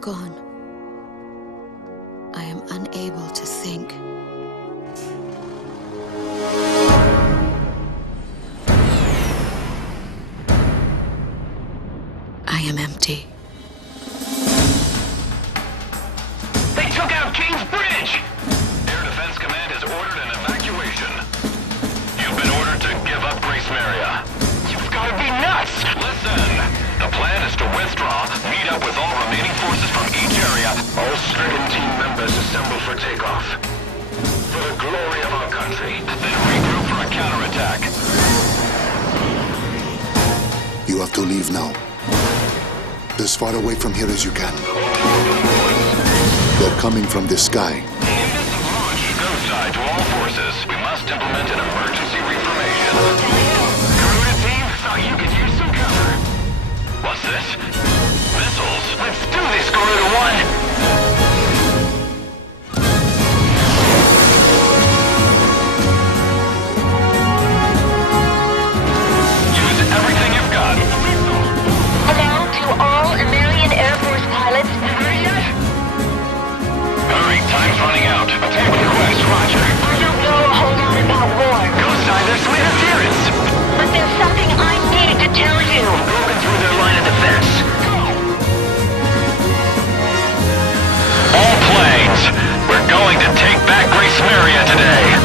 gone. I am unable to think. I am empty. They took out King's Bridge! Air Defense Command has ordered an evacuation. You've been ordered to give up Grace Maria. You've got to be nuts! Listen! The plan is to withdraw, meet up with all remaining forces from each area. All stricken team members assemble for takeoff. For the glory of our country. Then regroup for a counterattack. You have to leave now. As far away from here as you can. They're coming from the sky. Units of launch, go side to all forces. We must implement an emergency reformation. Garuda team, thought you could use some cover. What's this? Missiles? Let's do this, Garuda 1! Time's running out. Attack request, roger. I don't know a whole lot about war. Ghost side, there's some interference. But there's something I needed to tell you. Broken through their line of defense. All planes, we're going to take back Grace Maria today.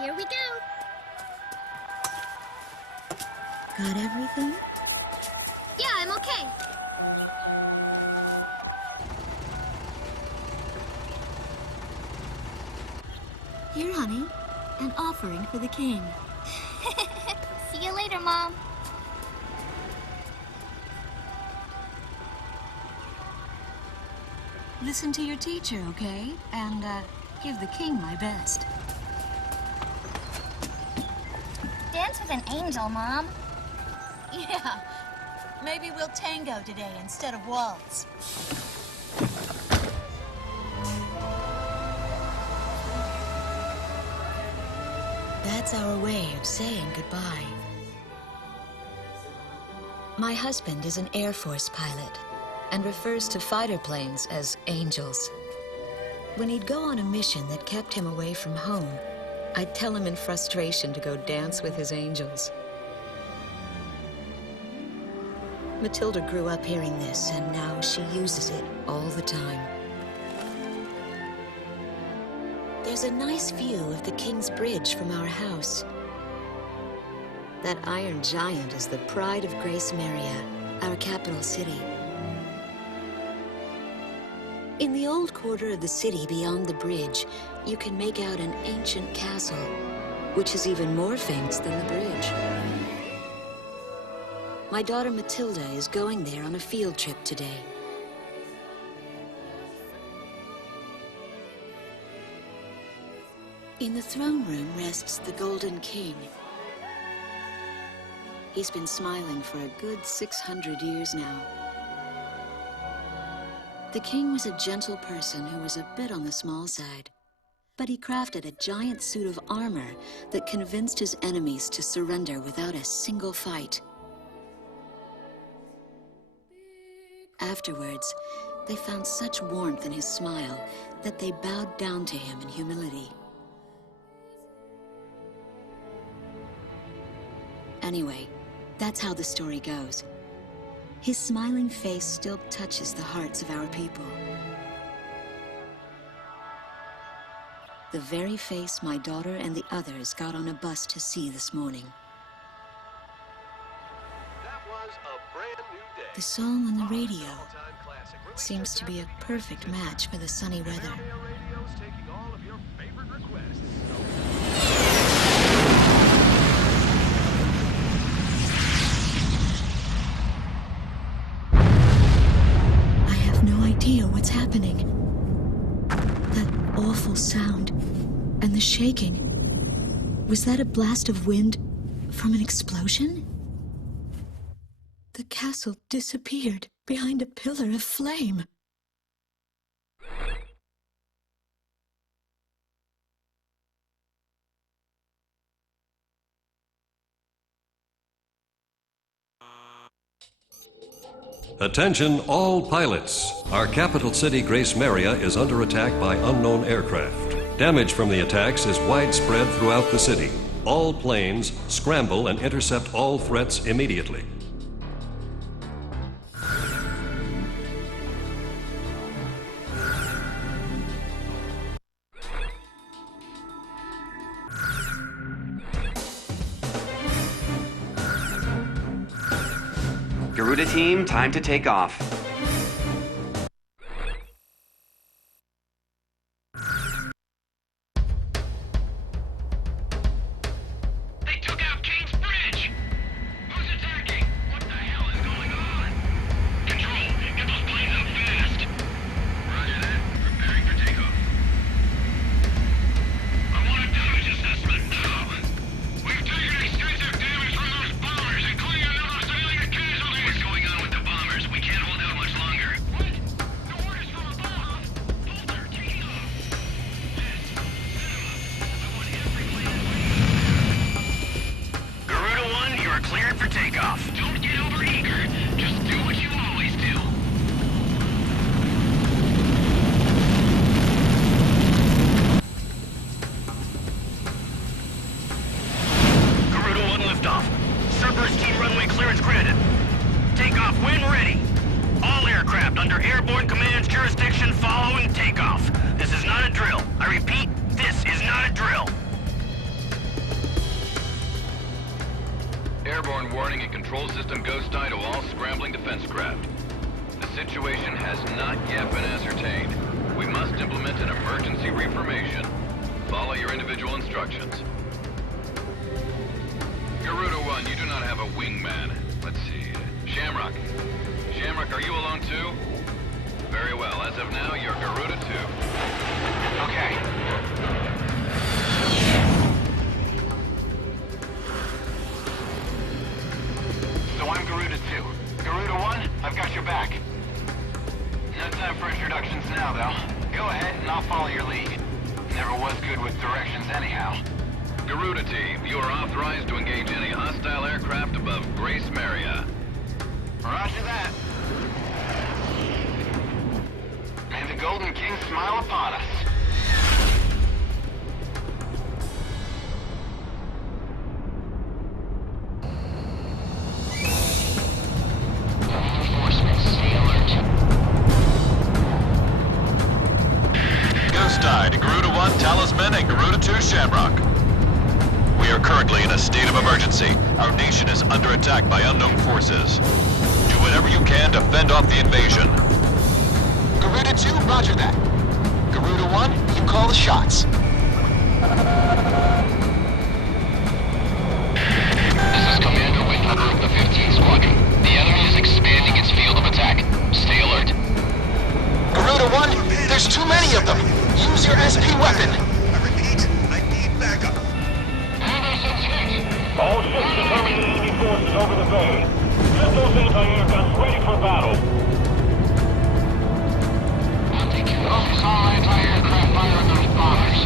Here we go. Got everything? Yeah, I'm okay. Here, honey. An offering for the king. See you later, Mom. Listen to your teacher, okay? And, give the king my best. Dance with an angel, Mom. Yeah. Maybe we'll tango today instead of waltz. That's our way of saying goodbye. My husband is an Air Force pilot and refers to fighter planes as angels. When he'd go on a mission that kept him away from home, I'd tell him in frustration to go dance with his angels. Matilda grew up hearing this, and now she uses it all the time. There's a nice view of the King's Bridge from our house. That iron giant is the pride of Grace Maria, our capital city. In the old quarter of the city beyond the bridge, you can make out an ancient castle, which is even more famous than the bridge. My daughter Matilda is going there on a field trip today. In the throne room rests the Golden King. He's been smiling for a good 600 years now. The king was a gentle person who was a bit on the small side. but he crafted a giant suit of armor that convinced his enemies to surrender without a single fight. Afterwards, they found such warmth in his smile that they bowed down to him in humility. Anyway, that's how the story goes. His smiling face still touches the hearts of our people. The very face my daughter and the others got on a bus to see this morning. That was a brand new day. The song on the radio seems to be a perfect match for the sunny weather. Radio's taking all of your favorite requests. I have no idea what's happening. That awful sound and the shaking. Was that a blast of wind from an explosion? The castle disappeared behind a pillar of flame. Attention all pilots. Our capital city, Grace Maria, is under attack by unknown aircraft. Damage from the attacks is widespread throughout the city. All planes scramble and intercept all threats immediately. Garuda team, time to take off. They took out King's Bridge! Who's attacking? What the hell is going on? Control, get those planes up fast! Roger that. Preparing for takeoff. I want a damage assessment now! We've taken extensive damage from those bombers, including a number of civilian casualties! What's going on with the bombers? We can't hold out much longer. What? No orders from above! Bolter, taking off! Yes, set 'em up. I want every plane Garuda 1, you are cleared for takeoff. Don't get overeager. Just do what you always do. Garuda 1 liftoff. Cerberus team runway clearance granted. Takeoff when ready. All aircraft under airborne command's jurisdiction following takeoff. This is not a drill. I repeat, this is not a drill. Airborne warning and control system ghost eye to all scrambling defense craft. The situation has not yet been ascertained. We must implement an emergency reformation. Follow your individual instructions. Garuda 1, you do not have a wingman. Let's see. Shamrock. Shamrock, are you alone too? Very well. As of now, you're Garuda 2. Okay. So I'm Garuda 2. Garuda 1, I've got your back. No time for introductions now, though. Go ahead and I'll follow your lead. Never was good with directions anyhow. Garuda team, you are authorized to engage any hostile aircraft above Grace Maria. Roger that. May the Golden King smile upon us. Reinforcements, stay alert. Ghost Eye to Garuda 1 Talisman and Garuda 2 Shamrock. We are currently in a state of emergency. Our nation is under attack by unknown forces. Do whatever you can to fend off the invasion. Garuda 2, roger that. Garuda 1, you call the shots. This is Commander Windhunter of the 15th Squadron. The enemy is expanding its field of attack. Stay alert. Garuda 1, there's too many of them. Use your SP weapon. I repeat, I need backup. All ships determining enemy forces over the bay. Get those anti-air guns ready for battle. I'll take care of all anti-aircraft fire on those bombers.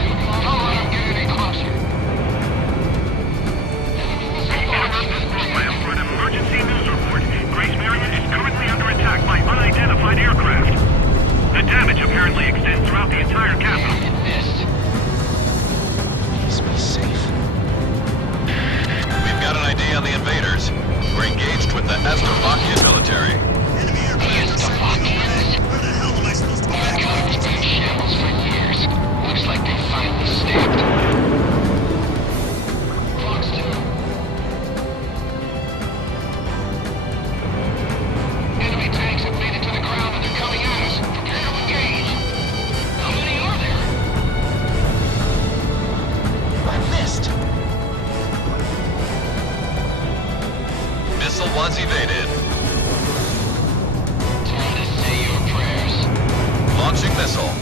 damage apparently extends throughout the entire capital. Please be safe. We've got an ID on the invaders. We're engaged with the Slovakian military. Where the hell am I supposed to be? Shambles for years. Looks like they finally snapped. Fox 2. Enemy tanks have made it to the ground and they're coming at us. Prepare to engage. How many are there? I missed. Missile was evaded. Time to say your prayers. Launching missile.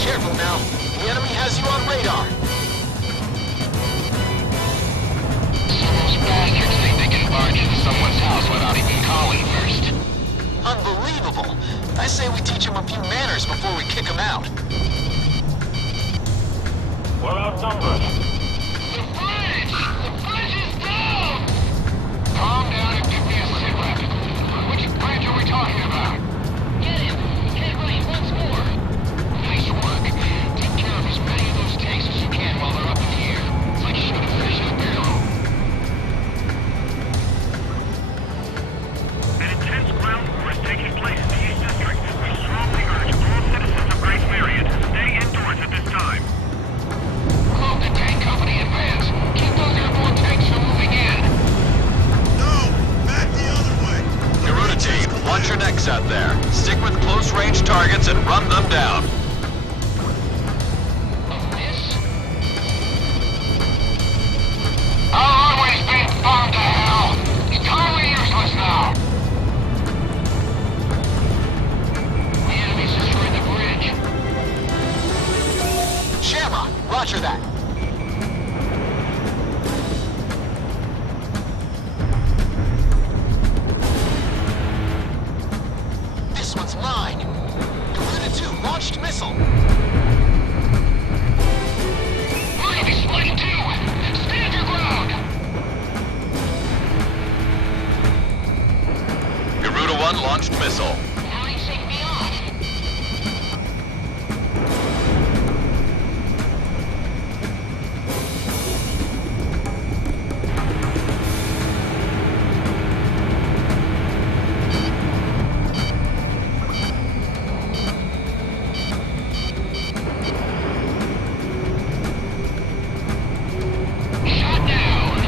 Careful now. The enemy has you on radar. Those bastards think they can barge into someone's house without even calling first. Unbelievable. I say we teach them a few manners before we kick them out. We're outnumbered. The bridge! The bridge is down! Calm down and give me a sit rep. Which bridge are we talking about? Get him! Get right once more! Nice work. Take care of as many of those tanks as you can while they're up in the air. It's like shooting fish in a barrel. An intense ground war is taking place in the East District. We strongly urge all citizens of Grace Marion to stay indoors at this time. Move the tank company advance. Keep those airborne tanks from moving in. No! Back the other way! Garuda team, watch your necks out there. Stick with close-range targets and run them down. A miss? Our runway's being bombed to hell. It's totally useless now. The enemy's destroyed the bridge. Shamrock, roger that. This one's mine. Garuda 2 launched missile. We're gonna be split too. Stand your ground. Garuda 1 launched missile. Line sync me off. Shot down.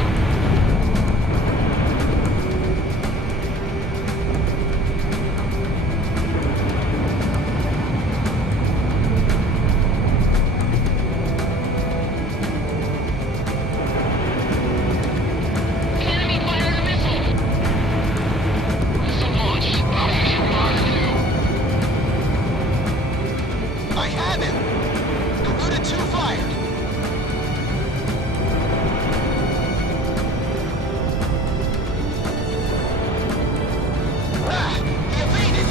Enemy fired a missile. Missile launched. I'll use your mark too. I have him. Garuda 2 fired. Ah, he evaded.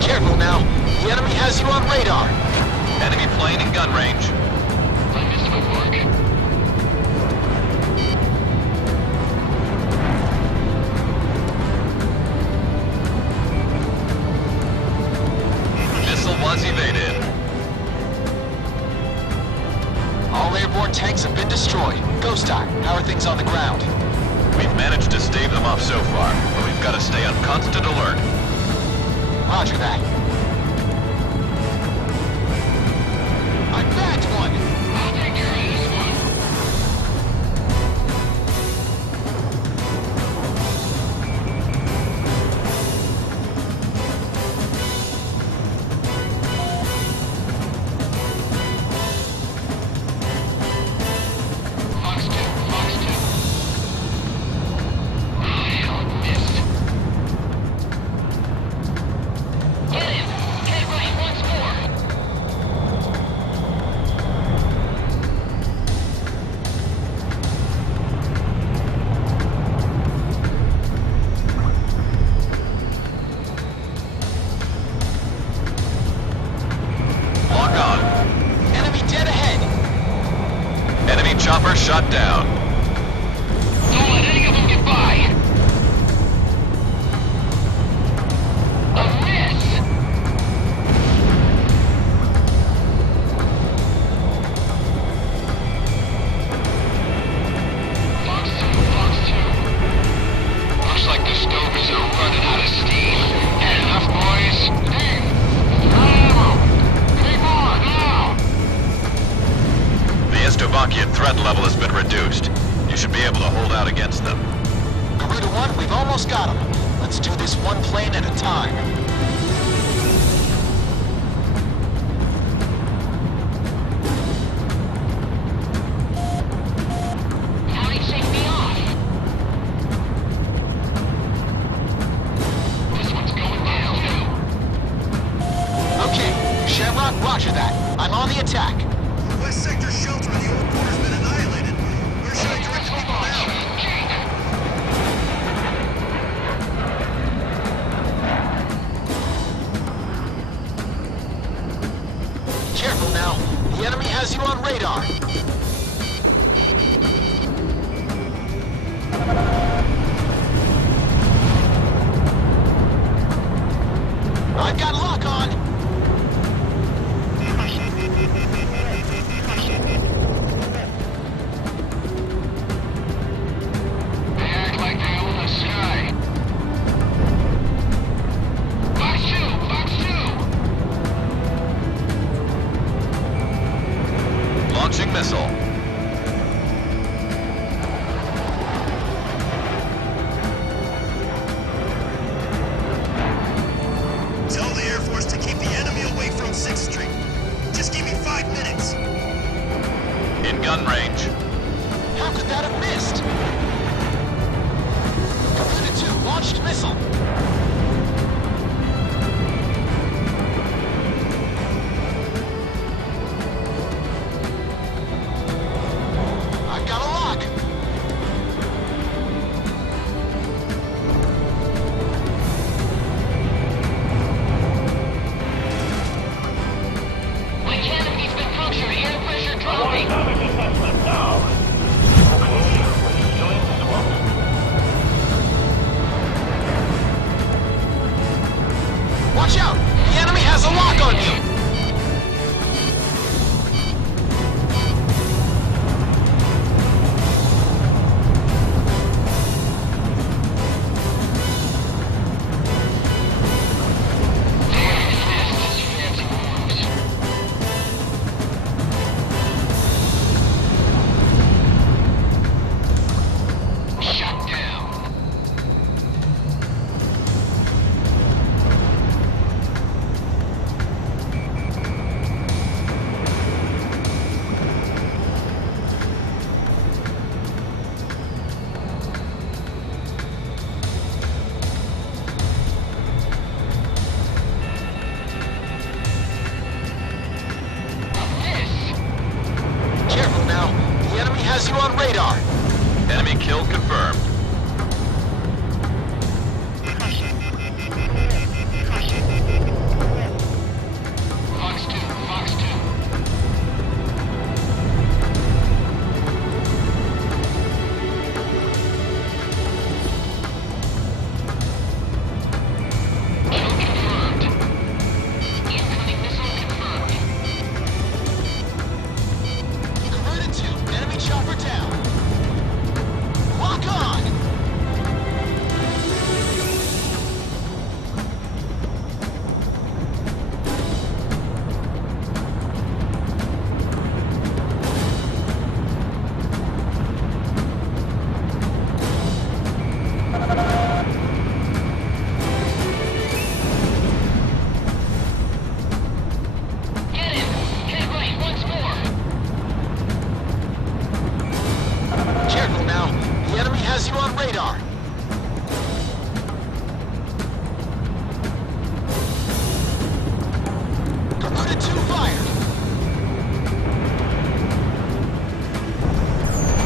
Careful now. The enemy has you on radar. Enemy plane in gun range. I missed my mark. Missile was evaded. All airborne tanks have been destroyed. Ghost Eye, how are things on the ground? We've managed to stave them off so far, but we've got to stay on constant alert. Roger that. I bagged one! I'll take care of this one. Fox 2, Fox 2. Hell, missed. Get him! Get right once more! Lock on. Enemy dead ahead! Enemy chopper shot down. Don't let any of them get by! Let's do this one plane at a time. How do you shake me off? This one's going down, too. Okay, Shamrock, roger that. I'm on the attack. West Sector shelter in the old quarter's been annihilated. Where should I direct the people now? Careful now. The enemy has you on radar. I've got lock on. They act like they own the sky. Fox 2! Fox 2! Launching missile. Tell the Air Force to keep the enemy away from 6th Street. Just give me 5 minutes. In gun range. How could that have missed? Unit 2 launched missile. I've got a lock. My canopy's been punctured. Air pressure dropping. Watch out! The enemy has a lock on you! Shut down. Careful now. The enemy has you on radar. Enemy kill confirmed. Fox 2, Fox 2. Kill confirmed. Incoming missile confirmed. Converted 2. Enemy chopper down. Lock on! Get him! Head right once more! Careful now. The enemy has you on radar. Converted 2 fired.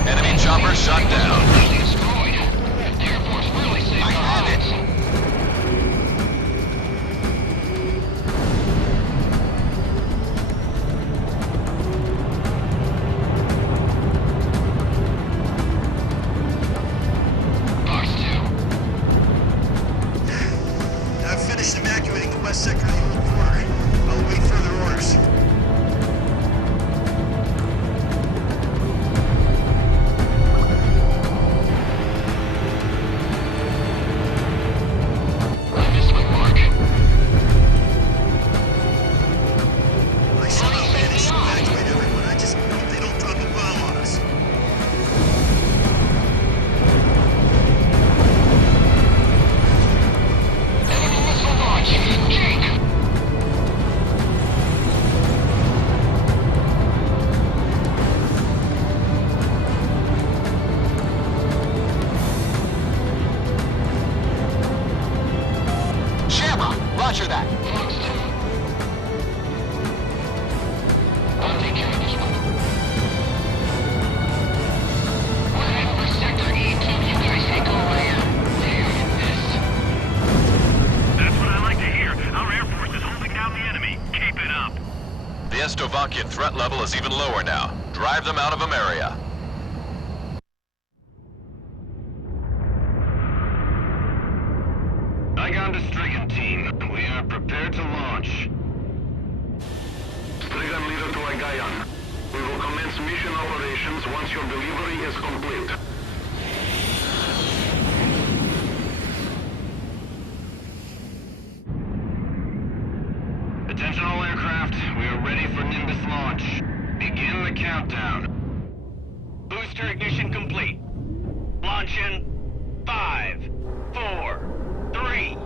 Enemy chopper shot down. Destroyed. The Air Force really saved I our have it. lives. Fox 2. I've finished evacuating the West Sector of the old quarter. I'll await further orders. I missed my mark. I somehow managed to evacuate everyone. I just hope they don't drop a bomb on us. Roger that. I'll take care of this one. We're heading for Sector E2. You guys take over here. That's what I like to hear. Our Air Force is holding down the enemy. Keep it up. The Estovakian threat level is even lower now. Drive them out of Ameria. Igon to Strigan team. We are prepared to launch. Strigan leader to Igayan. We will commence mission operations once your delivery is complete. Attention all aircraft. We are ready for Nimbus launch. Begin the countdown. Booster ignition complete. Launch in 5, 4, 3,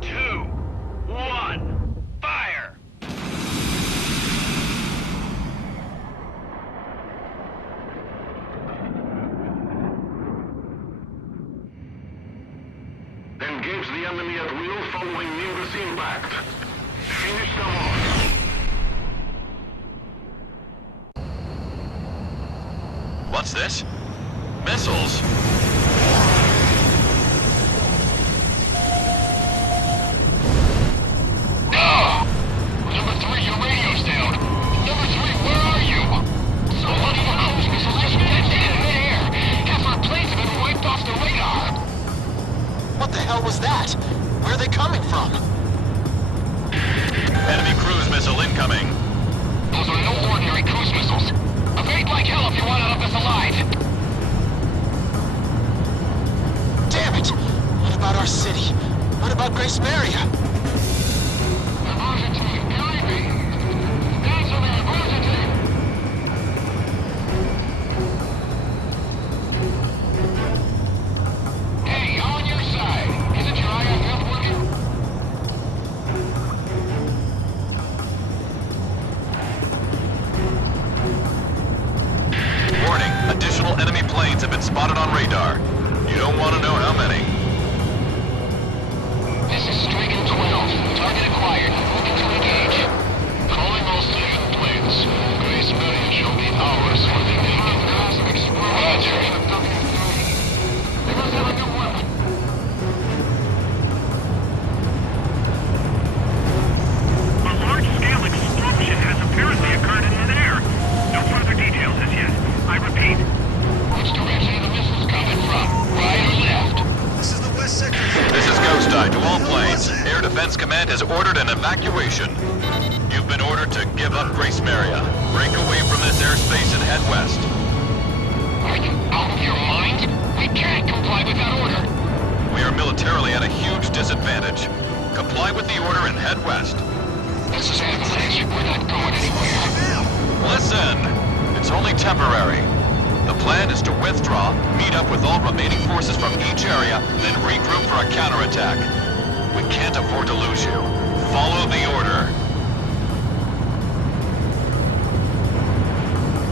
2, 1. Fire! Engage the enemy at will following Nimbus impact. Finish them off. What's this? Missiles? Number 3, your radio's down. Number 3, where are you? Somebody cruise missiles just landed in midair. Half our planes have been wiped off the radar. What the hell was that? Where are they coming from? Enemy cruise missile incoming. Those are no ordinary cruise missiles. Evade like hell if you want out of this alive. Damn it! What about our city? What about Grace Maria? Hey, on your side. Isn't your IFF working? Warning, additional enemy planes have been spotted on radar. You don't want to know how many. This is Strigan 12. Target acquired. Looking to engage. Calling all Strigan planes. Grace Maria shall be ours for the naked cosmic explosion. Roger. They must have a new weapon. A large-scale explosion has apparently occurred in midair. No further details as yet. I repeat. Which direction are the missiles coming from? Right or left? This is the West Sector. This is Ghost Eye to all planes. Air Defense Command has ordered an evacuation. You've been ordered to give up Grace Maria. Break away from this airspace and head west. Are you out of your mind? We can't comply with that order. We are militarily at a huge disadvantage. Comply with the order and head west. This is Avalanche. We're not going anywhere. Listen! It's only temporary. The plan is to withdraw, meet up with all remaining forces from each area, then regroup for a counterattack. We can't afford to lose you. Follow the order.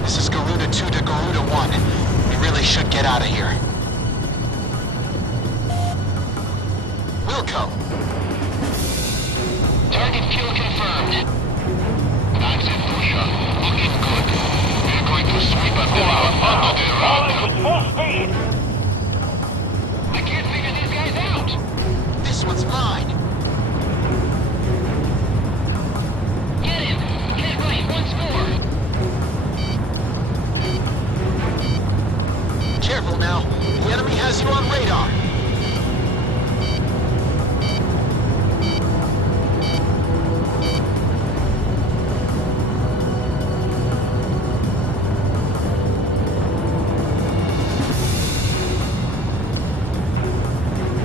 This is Garuda 2 to Garuda 1. We really should get out of here. Wilco! Target kill confirmed. That's it, Pusha. Looking good. We're going to sweep up them out under the rug. Full speed! I can't figure these guys out. This one's mine. Get him. Get right once more. Careful now. The enemy has you on radar.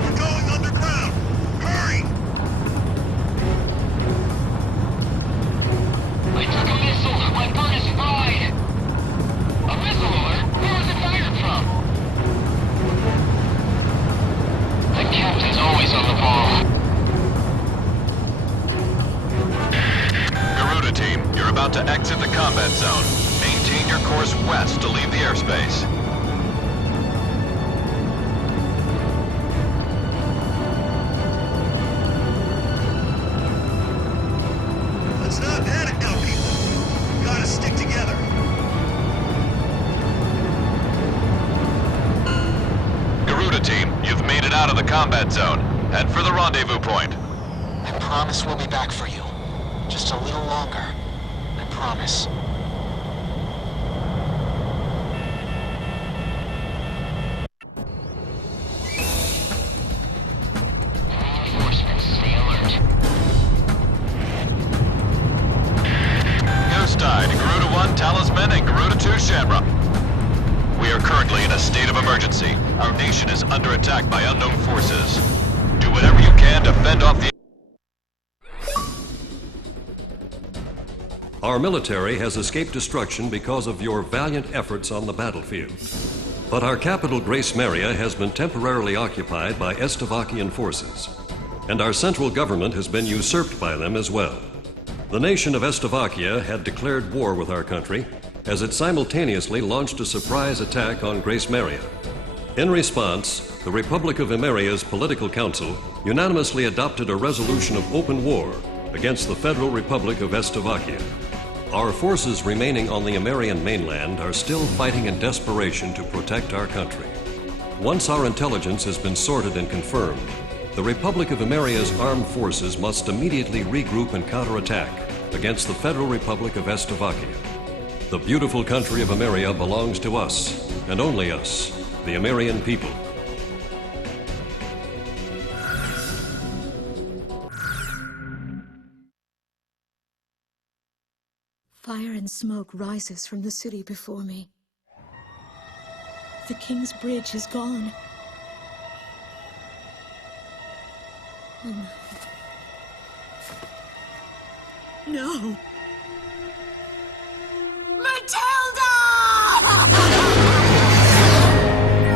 We're going underground. Hurry! I took a missile. My bird is fried. A missile alert? Where was it fired from? The captain's always on the ball. Garuda team, you're about to exit the combat zone. Maintain your course west to leave the airspace. combat zone. Head for the rendezvous point. I promise we'll be back for you. Just a little longer. I promise. Reinforcements, stay alert. Ghost Tide, Garuda 1 Talisman, and Garuda 2 Shamrock. We are currently in a state of emergency. Our nation is under attack by unknown forces. Do whatever you can to fend off the... Our military has escaped destruction because of your valiant efforts on the battlefield. But our capital, Grace Maria, has been temporarily occupied by Estevakian forces, and our central government has been usurped by them as well. The nation of Estevakia had declared war with our country as it simultaneously launched a surprise attack on Grace Maria. In response, the Republic of Imeria's Political Council unanimously adopted a resolution of open war against the Federal Republic of Estevakia. Our forces remaining on the Imerian mainland are still fighting in desperation to protect our country. Once our intelligence has been sorted and confirmed, the Republic of Imeria's armed forces must immediately regroup and counterattack against the Federal Republic of Estevakia. The beautiful country of Imeria belongs to us, and only us, the Imerian people. Fire and smoke rises from the city before me. The King's Bridge is gone. Oh no. No! Matilda!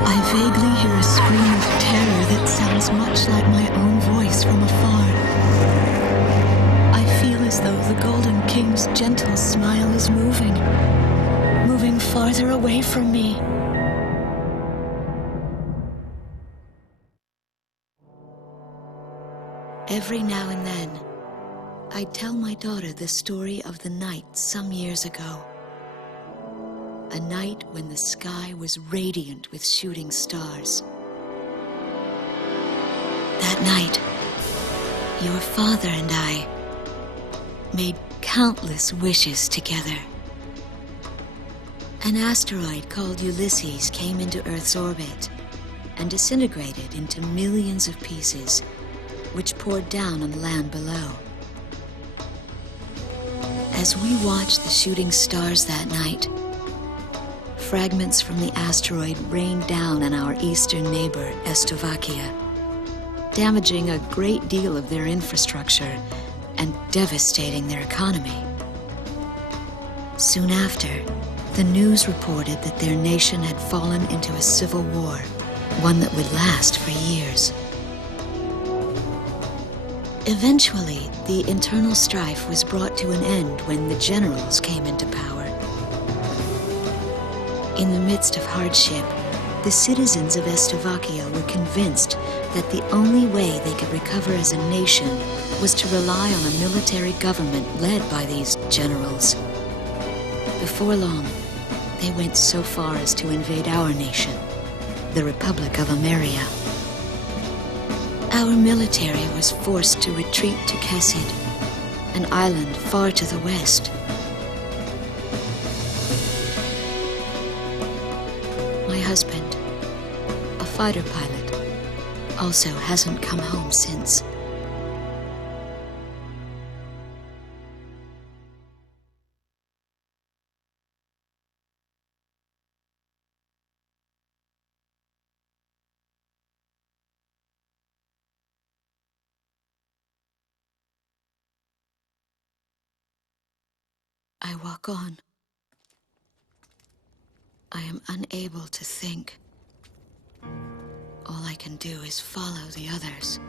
I vaguely hear a scream of terror that sounds much like my own voice from afar. I feel as though the Golden King's gentle smile is moving farther away from me. Every now and then, I tell my daughter the story of the night some years ago. A night when the sky was radiant with shooting stars. That night, your father and I made countless wishes together. An asteroid called Ulysses came into Earth's orbit and disintegrated into millions of pieces, which poured down on the land below. As we watched the shooting stars that night, fragments from the asteroid rained down on our eastern neighbor, Estevakia, damaging a great deal of their infrastructure and devastating their economy. Soon after, the news reported that their nation had fallen into a civil war, one that would last for years. Eventually, the internal strife was brought to an end when the generals came into power. In the midst of hardship, the citizens of Estevakia were convinced that the only way they could recover as a nation was to rely on a military government led by these generals. Before long, they went so far as to invade our nation, the Republic of Imeria. Our military was forced to retreat to Kesid, an island far to the west. My husband, a fighter pilot, also hasn't come home since. I walk on. I am unable to think. All I can do is follow the others.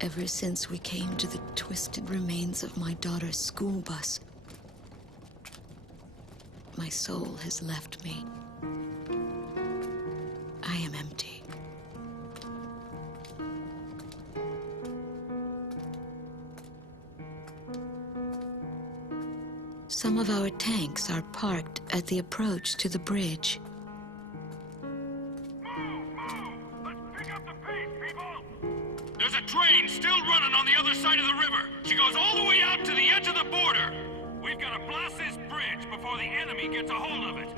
Ever since we came to the twisted remains of my daughter's school bus, my soul has left me. I am empty. Some of our tanks are parked at the approach to the bridge. There's a train still running on the other side of the river. She goes all the way out to the edge of the border. We've got to blast this bridge before the enemy gets a hold of it.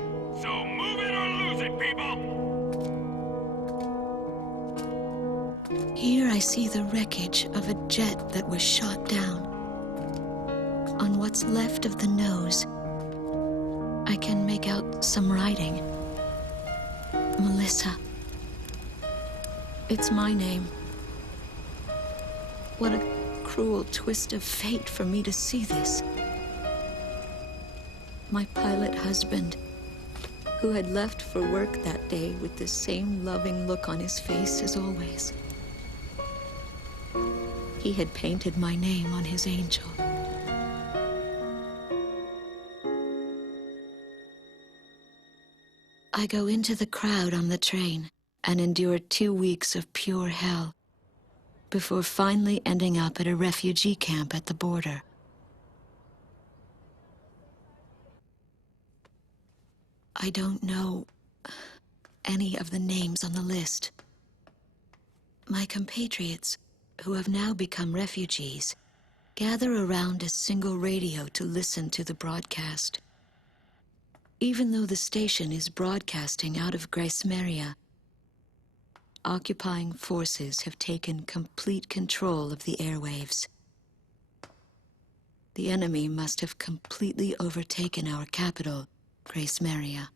So move it or lose it, people! Here I see the wreckage of a jet that was shot down. On what's left of the nose, I can make out some writing. Melissa. It's my name. What a cruel twist of fate for me to see this. My pilot husband, who had left for work that day with the same loving look on his face as always. He had painted my name on his angel. I go into the crowd on the train and endure 2 weeks of pure hell before finally ending up at a refugee camp at the border. I don't know any of the names on the list. My compatriots, who have now become refugees, gather around a single radio to listen to the broadcast. Even though the station is broadcasting out of Grace Maria, occupying forces have taken complete control of the airwaves. The enemy must have completely overtaken our capital, Grace Maria.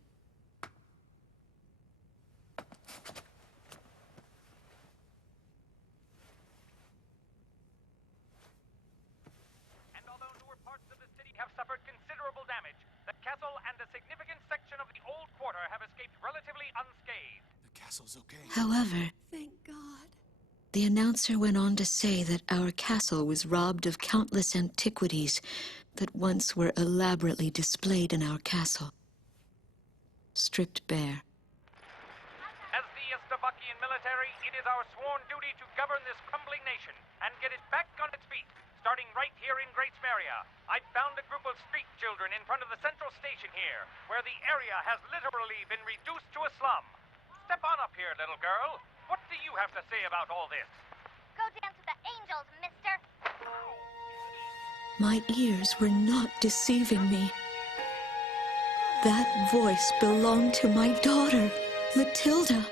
And although newer parts of the city have suffered considerable damage, the castle and a significant section of the old quarter have escaped relatively unscathed. The castle's okay. However, Thank God. the announcer went on to say that our castle was robbed of countless antiquities that once were elaborately displayed in our castle. Stripped bare. As the Slovakian military, it is our sworn duty to govern this crumbling nation and get it back on its feet, starting right here in Grace Maria. I found a group of street children in front of the central station here, where the area has literally been reduced to a slum. Step on up here, little girl. What do you have to say about all this? Go dance with the angels, mister. My ears were not deceiving me. That voice belonged to my daughter, Matilda.